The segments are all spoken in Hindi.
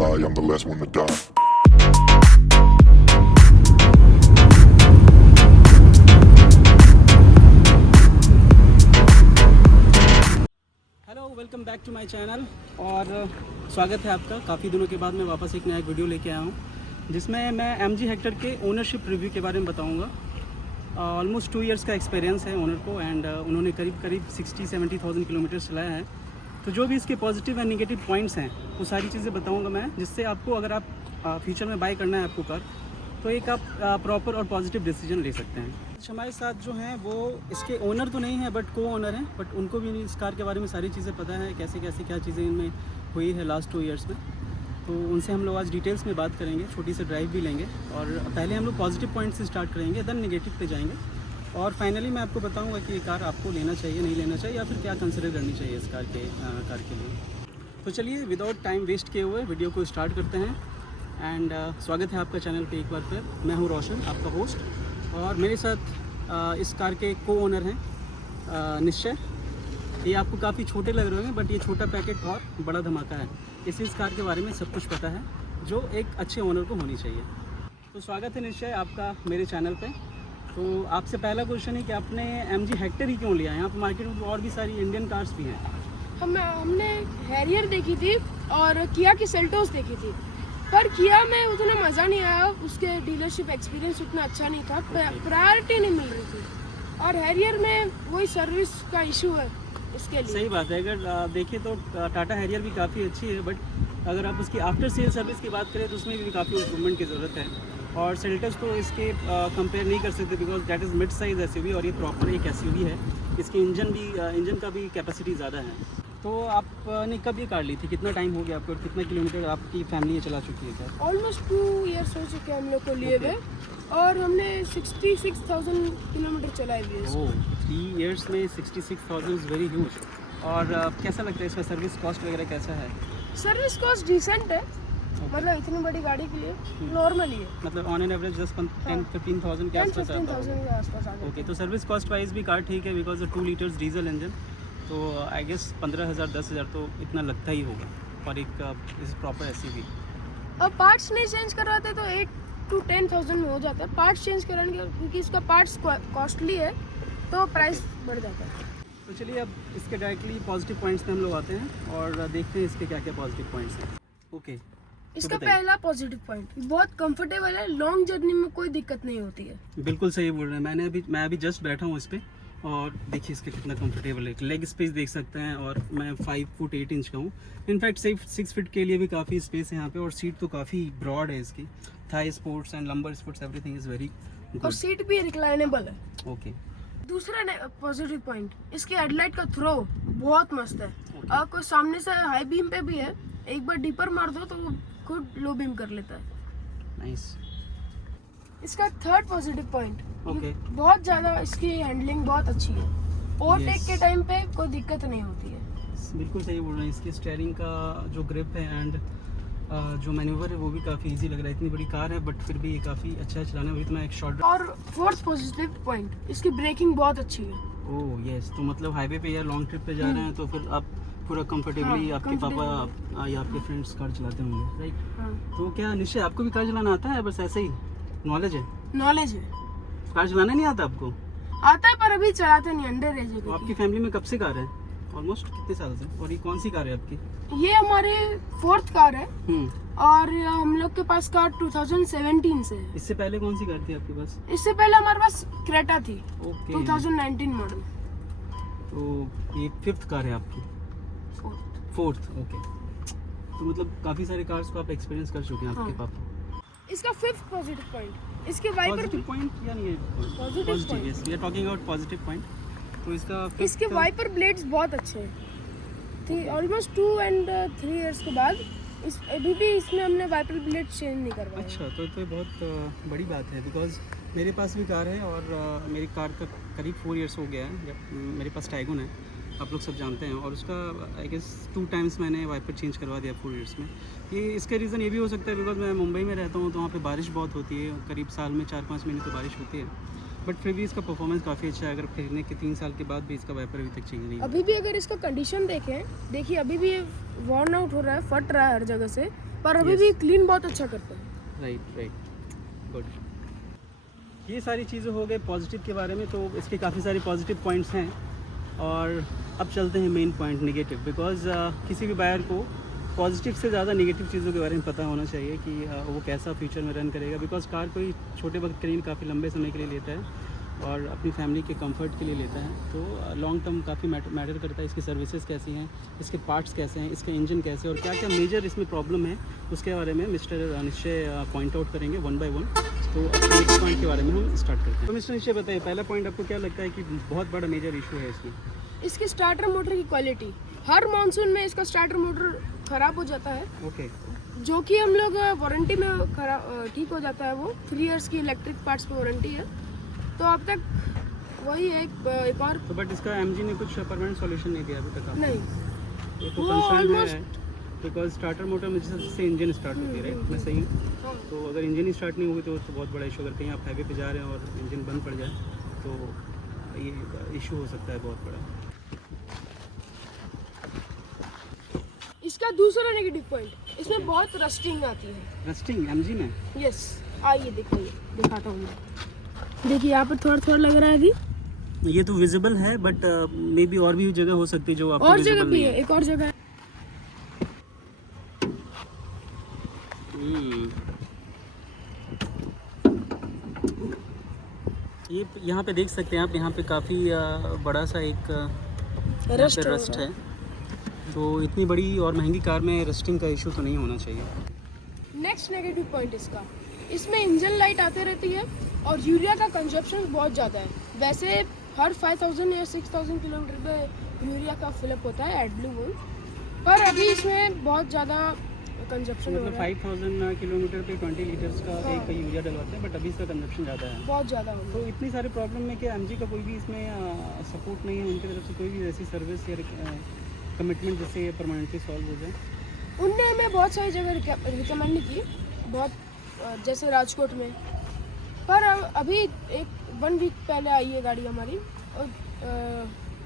fly, I'm the last one to die. Hello, welcome back to my channel. और स्वागत है आपका। काफ़ी दिनों के बाद मैं वापस एक नया वीडियो लेके आया हूँ, जिसमें मैं MG हेक्टर के ओनरशिप रिव्यू के बारे में बताऊँगा। ऑलमोस्ट 2 इयर्स का एक्सपीरियंस है ओनर को, एंड उन्होंने करीब 60-70,000 किलोमीटर चलाया है। तो जो भी इसके पॉजिटिव एंड नेगेटिव पॉइंट्स हैं वो सारी चीज़ें बताऊँगा मैं, जिससे आपको, अगर आप फ्यूचर में बाय करना है आपको कार, तो एक आप प्रॉपर और पॉजिटिव डिसीजन ले सकते हैं। हमारे साथ जो हैं वो इसके ओनर तो नहीं है, बट को ओनर हैं, बट उनको भी इस कार के बारे में सारी चीज़ें पता है, कैसे क्या चीज़ें इनमें हुई है लास्ट 2 इयर्स में। तो उनसे हम लोग आज डिटेल्स में बात करेंगे, छोटी सी ड्राइव भी लेंगे, और पहले हम लोग पॉजिटिव पॉइंट से स्टार्ट करेंगे, देन नेगेटिव पे जाएंगे, और फाइनली मैं आपको बताऊंगा कि ये कार आपको लेना चाहिए, नहीं लेना चाहिए, या फिर क्या कंसिडर करनी चाहिए इस कार के लिए। तो चलिए विदाउट टाइम वेस्ट किए हुए वीडियो को स्टार्ट करते हैं। एंड स्वागत है आपका चैनल पे एक बार फिर। मैं हूँ रोशन, आपका होस्ट, और मेरे साथ इस कार के को ओनर हैं निश्चय। ये आपको काफ़ी छोटे लग रहे होंगे, बट ये छोटा पैकेट और बड़ा धमाका है। इस कार के बारे में सब कुछ पता है जो एक अच्छे ओनर को होनी चाहिए। तो स्वागत है निश्चय आपका मेरे चैनल पे। तो आपसे पहला क्वेश्चन है कि आपने MG हेक्टर ही क्यों लिया? यहाँ पर मार्केट में और भी सारी इंडियन कार्स भी हैं। हमने हैरियर देखी थी और किया की सेल्टोस देखी थी, पर किया में उतना मज़ा नहीं आया। उसके डीलरशिप एक्सपीरियंस उतना अच्छा नहीं था, प्रायोरिटी नहीं मिल रही थी, और हैरियर में वही सर्विस का इशू है इसके लिए। सही बात है। अगर देखिए तो टाटा हैरियर भी काफ़ी अच्छी है, बट अगर आप उसकी आफ्टर सेल सर्विस की बात करें तो उसमें भी काफ़ी इम्प्रूवमेंट की ज़रूरत है। और सेल्टस तो इसके कंपेयर नहीं कर सकते, because that is mid size SUV, और ये प्रॉपर एक SUV है। इसकी इंजन का भी कैपेसिटी ज़्यादा है। तो आपने कब ये कार ली थी? कितना टाइम हो गया आपको, और कितना किलोमीटर आपकी फैमिली ये चला चुकी है कार? ऑलमोस्ट 2 इयर्स हो चुके हैं हम लोग को लिए हुए, और हमने 66,000 किलोमीटर चलाई हुई है। 3 इयर्स में 66,000 इज़ वेरी ह्यूज। और कैसा लगता है इसका सर्विस कॉस्ट वगैरह कैसा है? सर्विस कॉस्ट डिसेंट है, मतलब इतनी बड़ी गाड़ी के लिए नॉर्मल ही है। मतलब ऑन एन एवरेज 10-15,000 के आसपास आता है। ओके, तो सर्विस कॉस्ट वाइज भी कार ठीक है, बिकॉज 2 लीटर्स डीजल इंजन, तो आई गेस 15,000-10,000 तो इतना लगता ही होगा और एक इस प्रॉपर SUV। अब पार्ट्स नहीं चेंज करवाते तो 8-10,000 में हो जाता है। पार्ट्स चेंज कराने के, क्योंकि इसका पार्ट्स कॉस्टली है तो प्राइस बढ़ जाता है। तो चलिए अब इसके डायरेक्टली पॉजिटिव पॉइंट्स पे हम लोग आते हैं और देखते हैं इसके क्या क्या पॉजिटिव पॉइंट्स हैं। ओके, इसका पहला पॉजिटिव पॉइंट, बहुत कंफर्टेबल है, लॉन्ग जर्नी में कोई दिक्कत नहीं होती है। बिल्कुल सही बोल रहे हैं। मैं अभी जस्ट बैठा हूँ इस पर, और देखिए इसका कितना कंफर्टेबल है। लेग स्पेस देख सकते हैं, और मैं 5 फुट 8 इंच का हूँ। इनफैक्ट 6 फीट के लिए भी काफ़ी स्पेस है यहाँ पे, और सीट तो काफ़ी ब्रॉड है इसकी। Thigh supports and lumbar supports everything is very good, और सीट भी रिक्लाइनेबल है। ओके। दूसरा पॉजिटिव पॉइंट, इसके हेडलाइट का थ्रो बहुत मस्त है। और कोई सामने से हाई बीम पे भी है, एक बार डीपर मार दो तो वो खुद लो बीम कर लेता है। नाइस। इसका थर्ड पॉजिटिव पॉइंट, ओके, बहुत ज़्यादा इसकी हैंडलिंग बहुत अच्छी है। ओवरटेक के टाइम पे कोई दिक्कत नहीं होती है। बिल्कुल सही बोल रहे हैं। इसकी स्टीयरिंग का जो ग्रिप है एंड जो मैन्यूवर है वो भी काफ़ी इजी लग रहा है। इतनी बड़ी कार है बट फिर भी ये काफ़ी अच्छा चलाना है। इतना एक शॉर्ट। और फोर्थ पॉजिटिव पॉइंट, इसकी ब्रेकिंग बहुत अच्छी है। ओह यस, तो मतलब हाईवे पे या लॉन्ग ट्रिप पे जा रहे हैं तो फिर आप पूरा कंफर्टेबली आपके पापा या आपके फ्रेंड्स कार चलाते होंगे, राइट? तो क्या निश्चय आपको भी कार चलाना आता है? बस ऐसे ही नॉलेज है? नॉलेज है, कार चलाना नहीं आता आपको? आता है पर अभी चलाते नहीं, अंडर एज है। तो आपकी फैमिली में कब से कार है? ऑलमोस्ट कितने साल से? और ये कौन सी कार है आपकी? ये हमारी 4th कार है, और हम लोग के पास कार 2017 से है। इससे पहले कौन सी कार थी आपके पास? इससे पहले हमारे पास क्रेटा थी, ओके। 2019 मॉडल। तो ये 5th कार है आपकी? 4th, okay. तो मतलब काफ़ी सारे कार्स को आप एक्सपीरियंस कर चुके हैं आपके पापा। इसका 5th पॉजिटिव पॉइंट, इसके वाइपर पॉजिटिव पॉइंट या नहीं है? Positive, yes, we are talking about positive point. तो इसके वाइपर ब्लेड्स बहुत अच्छे हैं। ऑलमोस्ट 2 and 3 इयर्स के बाद अभी भी इसमें हमने वाइपर ब्लेड चेंज नहीं करवाया। अच्छा, तो ये बहुत बड़ी बात है, बिकॉज मेरे पास भी कार है, और मेरी कार का करीब 4 इयर्स हो गया है। जब मेरे पास टाइगन है, आप लोग सब जानते हैं, और उसका आई गेस 2 टाइम्स मैंने वाइपर चेंज करवा दिया 4 इयर्स में। ये इसका रीज़न ये भी हो सकता है बिकॉज मैं मुंबई में रहता हूँ, तो वहाँ पे बारिश बहुत होती है, करीब साल में 4-5 महीने तो बारिश होती है। बट फिर भी इसका परफॉर्मेंस काफ़ी अच्छा है। अगर खरीदने के 3 साल के बाद भी इसका वाइपर अभी तक चेंज नहीं। अभी भी अगर इसका कंडीशन देखिए अभी भी वॉर्न आउट हो रहा है, फट रहा है हर जगह से, पर अभी Yes. भी क्लीन बहुत अच्छा करता है। Right good. ये सारी चीज़ें हो गए पॉजिटिव के बारे में, तो इसके काफ़ी सारे पॉजिटिव पॉइंट्स हैं। और अब चलते हैं मेन पॉइंट नेगेटिव, बिकॉज किसी भी बायर को पॉजिटिव से ज़्यादा नेगेटिव चीज़ों के बारे में पता होना चाहिए कि वो कैसा फ्यूचर में रन करेगा। बिकॉज कार कोई छोटे वक्त के लिए काफ़ी लंबे समय के लिए लेता है और अपनी फैमिली के कंफर्ट के लिए लेता है, तो लॉन्ग टर्म काफ़ी मैटर करता है। इसकी सर्विसेज कैसी हैं, इसके पार्ट्स कैसे हैं, इसका इंजन कैसे है और क्या क्या मेजर इसमें प्रॉब्लम है, उसके बारे में मिस्टर निश्चय पॉइंट आउट करेंगे वन बाय वन। तो अपने पॉइंट के बारे में हम स्टार्ट करते हैं। तो मिस्टर निश्चय बताइए, पहला पॉइंट आपको क्या लगता है कि बहुत बड़ा मेजर इशू है इसमें? इसके स्टार्टर मोटर की क्वालिटी, हर मानसून में इसका स्टार्टर मोटर खराब हो जाता है। ओके। जो कि हम लोग वारंटी में ठीक हो जाता है। वो 3 इयर्स की इलेक्ट्रिक पार्ट्स पे वारंटी है, तो अब तक वही है। एक और तो बट इसका एमजी ने कुछ परमानेंट सॉल्यूशन नहीं दिया अभी तक आपको? नहीं, ये तो वो कंसर्न है almost- बिकॉज स्टार्टर मोटर में जिससे इंजन स्टार्ट होती है, राइट? मैं सही हूँ? हाँ। तो अगर इंजन ही स्टार्ट नहीं होगी तो बहुत बड़ा इशू। अगर कहीं आप हाईवे पे जा रहे हैं और इंजन बंद पड़ जाए तो ये इशू हो सकता है बहुत बड़ा। इसका दूसरा नेगेटिव पॉइंट, इसमें बहुत रस्टिंग आती है। रस्टिंग एमजी में? यस, आइए दिखाइए, दिखाता हूँ मैं। देखिए यहाँ पर थोड़ा थोड़ा लग रहा है अभी। ये तो विजिबल है, बट मे बी और भी जगह हो सकती है जो आपको और जगह visible भी नहीं है, एक और जगह है। ये यहाँ पे देख सकते हैं आप, यहाँ पे काफ़ी बड़ा सा एक रस्ट हो रस्ट रहा है। तो इतनी बड़ी और महंगी कार में रस्टिंग का इशू तो नहीं होना चाहिए। नेक्स्ट नेगेटिव पॉइंट इसका, इसमें इंजन लाइट आते रहती है और यूरिया का कंजप्शन बहुत ज़्यादा है। वैसे हर 5000 या 6000 किलोमीटर पे यूरिया का फिलअप होता है एड ब्लू वोल, पर अभी इसमें बहुत ज़्यादा कंजप्शन हो मतलब रहा है। 5000 किलोमीटर पे 20 लीटर्स का हाँ। एक यूरिया डलवाते हैं, बट अभी इसका कंजप्शन ज़्यादा है। बहुत ज़्यादा हो तो रहा है। इतनी सारे प्रॉब्लम में क्या एमजी का कोई भी इसमें सपोर्ट नहीं है उनकी तरफ से, कोई भी ऐसी सर्विस या कमिटमेंट जिससे ये परमानेंटली सॉल्व हो जाए? उनने हमें बहुत सारी जगह रिकमेंड की, बहुत जैसे राजकोट में। पर अभी एक 1 वीक पहले आई है गाड़ी हमारी, और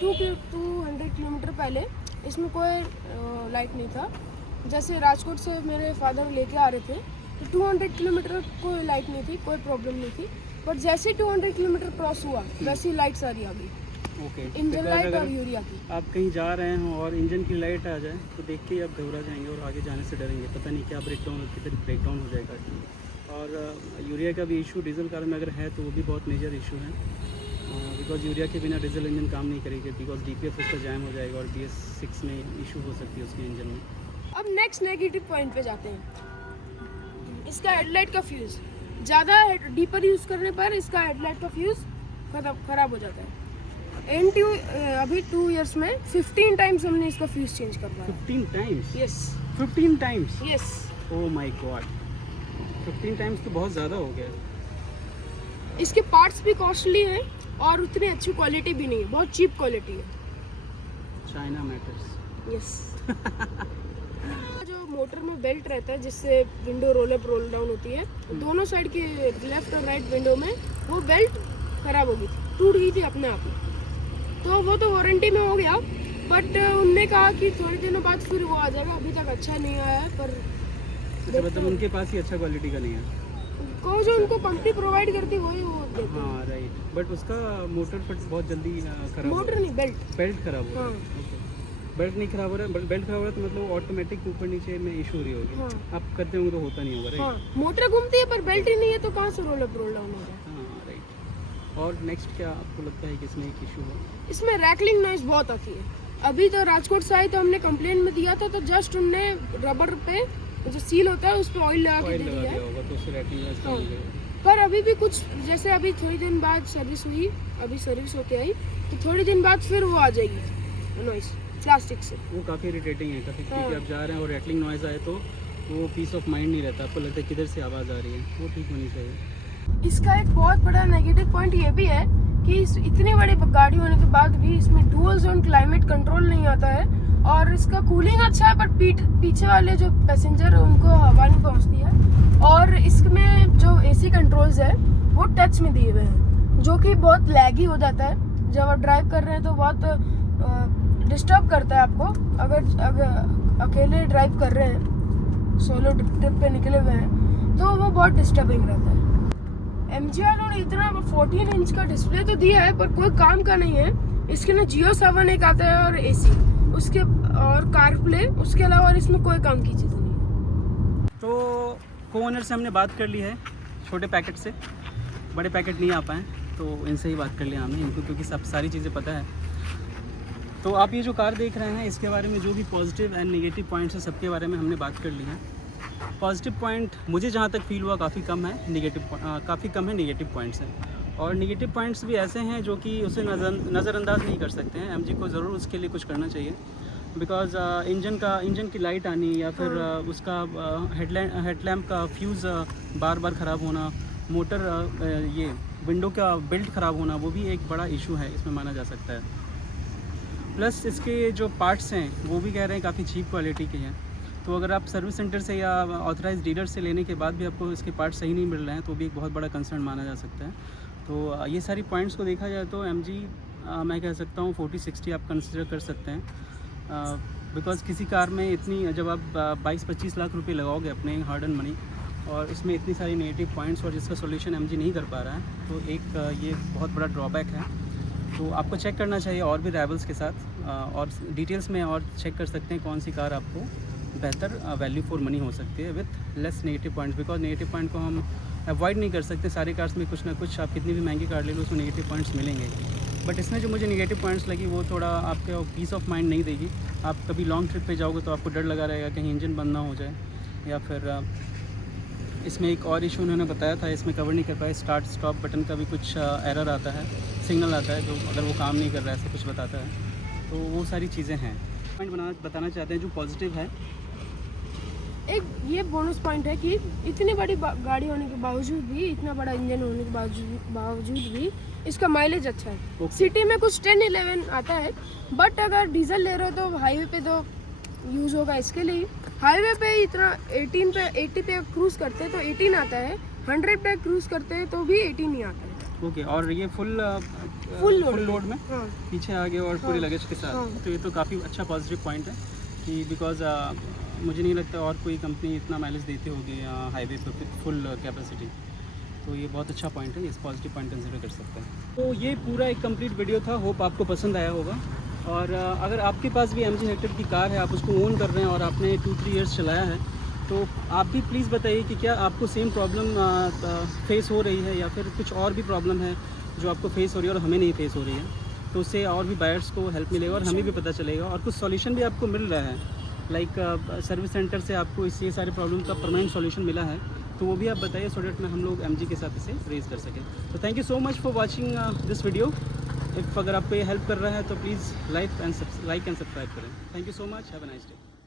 200 किलोमीटर पहले इसमें कोई लाइट नहीं था। जैसे राजकोट से मेरे फादर लेके आ रहे थे तो 200 किलोमीटर कोई लाइट नहीं थी, कोई प्रॉब्लम नहीं थी। पर जैसे 200 किलोमीटर क्रॉस हुआ वैसी लाइट सारी आ गई, ओके। इंजन लाइट और यूरिया की। आप कहीं जा रहे हैं और इंजन की लाइट आ जाए तो देख के ही आप घबरा जाएंगे और आगे जाने से डरेंगे, पता नहीं क्या किधर ब्रेकडाउन हो जाएगा। और यूरिया का भी इशू डीजल कार में अगर है तो वो भी बहुत मेजर इशू है, बिकॉज यूरिया के बिना डीजल इंजन काम नहीं करेगी, बिकॉज DPF उसका जैम हो जाएगा और BS6 में इशू हो सकती है उसके इंजन में। अब नेक्स्ट नेगेटिव पॉइंट पे जाते हैं। इसका हेडलाइट का फ्यूज़, ज़्यादा डीपर यूज़ करने पर इसका हेडलाइट का फ्यूज़ खराब हो जाता है। अभी 2 इयर्स में 15 टाइम्स हमने इसका फ्यूज़ चेंज करवाया। 15 times? Yes 15 times? Yes. Oh my God, 15 times तो बहुत ज़्यादा हो गया। इसके पार्ट्स भी कॉस्टली हैं और उतनी अच्छी क्वालिटी भी नहीं है, बहुत चीप क्वालिटी है। China matters. यस। जो मोटर में बेल्ट रहता है जिससे window roll up roll down होती है, दोनों साइड के लेफ्ट और राइट विंडो में वो बेल्ट खराब हो गई थी, टूट गई थी अपने आप ही। तो वो तो वारंटी में हो गया, बट उनने कहा कि थोड़े दिनों बाद फिर वो आ जाएगा। अभी तक अच्छा नहीं आया है, पर अच्छा, मतलब उनके पास ही अच्छा क्वालिटी का नहीं है? को जो उनको कंपनी प्रोवाइड करती है वही वो देते हैं। हाँ राइट, बट उसका मोटर फट बहुत जल्दी खराब हो मोटर रहा है। नहीं, बेल्ट। बेल्ट खराब हो रहा है। हाँ। ओके। बेल्ट नहीं खराब हो रहा है, बेल्ट खराब हो रहा है तो मतलब ऑटोमेटिक ऊपर नीचे में इशू हो रही होगी। हाँ। आप करते होंगे तो होता नहीं होगा, राइट? हाँ, मोटर घूमती है पर बेल्ट ही नहीं है, तो कहाँ से रोल अप रोल डाउन होगा। हाँ राइट। और नेक्स्ट क्या आपको लगता है कि इसमें एक इशू है? इसमें रैकलिंग नॉइज बहुत आती है। अभी तो राजकोट से आई तो हमने कंप्लेंट में दिया था, तो जस्ट उनने रबर पे जो सील होता है उस पर ऑयल लगा के ऑयल दे लगा दिया दिया है। होगा तो उससे रैटिंग नॉइज कम हाँ। हो जाएगा। पर अभी भी कुछ, जैसे अभी थोड़ी दिन बाद सर्विस हुई, अभी सर्विस होके आई तो थोड़ी दिन बाद फिर वो आ जाएगी नॉइज प्लास्टिक से। वो काफ़ी इरिटेटिंग है काफ़ी, हाँ। क्योंकि आप जा रहे हैं और रैटलिंग नॉइज आए तो वो पीस ऑफ माइंड नहीं रहता, आपको लगता है किधर से आवाज़ आ रही है, वो ठीक होनी चाहिए। इसका एक बहुत बड़ा नेगेटिव पॉइंट ये भी है कि इतनी बड़ी गाड़ी होने के बाद भी इसमें डुअल जोन क्लाइमेट कंट्रोल नहीं आता है, और इसका कूलिंग अच्छा है पर पीछे वाले जो पैसेंजर है उनको हवा नहीं पहुंचती है। और इसमें जो AC कंट्रोल्स है वो टच में दिए हुए हैं, जो कि बहुत लैगी हो जाता है। जब आप ड्राइव कर रहे हैं तो बहुत डिस्टर्ब करता है आपको, अगर अकेले ड्राइव कर रहे हैं सोलो ट्रिप पे निकले हुए हैं, तो वो बहुत डिस्टर्बिंग रहता है। MG वालों ने इतना 14 इंच का डिस्प्ले तो दिया है पर कोई काम का नहीं है। इसके ना जियो 7 एक आता है और AC उसके और कारप्ले, उसके अलावा और इसमें कोई काम की चीज़ नहीं है। तो को ओनर से हमने बात कर ली है, छोटे पैकेट से, बड़े पैकेट नहीं आ पाए तो इनसे ही बात कर लिया हमने, इनको क्योंकि सब सारी चीज़ें पता है। तो आप ये जो कार देख रहे हैं इसके बारे में जो भी पॉजिटिव एंड नेगेटिव पॉइंट्स हैं सबके बारे में हमने बात कर ली है। पॉजिटिव पॉइंट मुझे जहाँ तक फील हुआ काफ़ी कम है, नेगेटिव पॉइंट्स हैं। और नेगेटिव पॉइंट्स भी ऐसे हैं जो कि उसे नज़रअंदाज नहीं कर सकते हैं। MG को ज़रूर उसके लिए कुछ करना चाहिए, बिकॉज़ इंजन की लाइट आनी या फिर उसका हेडलैम्प का फ्यूज़ बार बार ख़राब होना, मोटर ये विंडो का बेल्ट ख़राब होना, वो भी एक बड़ा इशू है इसमें माना जा सकता है। प्लस इसके जो पार्ट्स हैं वो भी कह रहे हैं काफ़ी चीप क्वालिटी के हैं। तो अगर आप सर्विस सेंटर से या ऑथराइज डीलर से लेने के बाद भी आपको इसके पार्ट सही नहीं मिल रहे हैं तो भी एक बहुत बड़ा कंसर्न माना जा सकता है। तो ये सारी पॉइंट्स को देखा जाए तो MG मैं कह सकता हूँ 40-60 आप कंसिडर कर सकते हैं, बिकॉज़ किसी कार में इतनी जब आप 22-25 लाख रुपए लगाओगे अपने हार्ड एंड मनी और इसमें इतनी सारी नेगेटिव पॉइंट्स और जिसका सोल्यूशन MG नहीं कर पा रहा है तो एक ये बहुत बड़ा ड्रॉबैक है। तो आपको चेक करना चाहिए और भी राइवल्स के साथ और डिटेल्स में और चेक कर सकते हैं कौन सी कार आपको बेहतर वैल्यू फॉर मनी हो सकती है with less negative points, because negative point को हम अवॉइड नहीं कर सकते। सारे कार्स में कुछ ना कुछ आप कितनी भी महंगी कार ले लो उसमें नेगेटिव पॉइंट्स मिलेंगे, बट इसमें जो मुझे नेगेटिव पॉइंट्स लगी वो थोड़ा आपको पीस ऑफ माइंड नहीं देगी। आप कभी लॉन्ग ट्रिप पे जाओगे तो आपको डर लगा रहेगा कहीं इंजन बंद ना हो जाए, या फिर इसमें एक और इशू उन्होंने बताया था, इसमें कवर नहीं कर पाए, स्टार्ट स्टॉप बटन का भी कुछ एरर आता है, सिग्नल आता है जो अगर वो काम नहीं कर रहा है ऐसा कुछ बताता है। तो वो सारी चीज़ें हैं। पॉइंट बताना चाहते हैं जो पॉजिटिव है, एक ये बोनस पॉइंट है कि इतनी बड़ी गाड़ी होने के बावजूद भी, इतना बड़ा इंजन होने के बावजूद भी इसका माइलेज अच्छा है। सिटी में कुछ 10-11 आता है, बट अगर डीजल ले रहे हो तो हाईवे पे तो यूज़ होगा इसके लिए। हाईवे पे इतना 18 पे 80 पे क्रूज़ करते हैं तो 18 आता है, 100 पे क्रूज़ करते हैं तो भी 18 ही आता है। ओके और ये फुल लोड में हाँ। पीछे आगे और पूरे लगेज के साथ। हाँ। तो ये तो काफ़ी अच्छा पॉजिटिव पॉइंट है कि बिकॉज मुझे नहीं लगता और कोई कंपनी इतना माइलेज देती होगी हाईवे पे फुल कैपेसिटी। तो ये बहुत अच्छा पॉइंट है, इस पॉजिटिव पॉइंट कंसिडर कर सकते हैं। तो ये पूरा एक कंप्लीट वीडियो था, होप आपको पसंद आया होगा। और अगर आपके पास भी MG हेक्टर की कार है, आप उसको ओन कर रहे हैं और आपने 2-3 ईयर्स चलाया है, तो आप भी प्लीज़ बताइए कि क्या आपको सेम प्रॉब्लम फेस हो रही है या फिर कुछ और भी प्रॉब्लम है जो आपको फेस हो रही है और हमें नहीं फेस हो रही है। तो उससे और भी बायर्स को हेल्प मिलेगा और हमें भी पता चलेगा और कुछ सॉल्यूशन भी आपको मिल रहा है। लाइक सर्विस सेंटर से आपको ये सारे प्रॉब्लम का परमानेंट सॉल्यूशन मिला है, तो वो भी आप बताइए सो डेट में हम लोग MG के साथ इसे रेज कर सकें। तो thank you so much for watching this video. If अगर आपको ये हेल्प कर रहा है तो प्लीज़ लाइक एंड सब्सक्राइब करें। Thank you so much, have a nice day.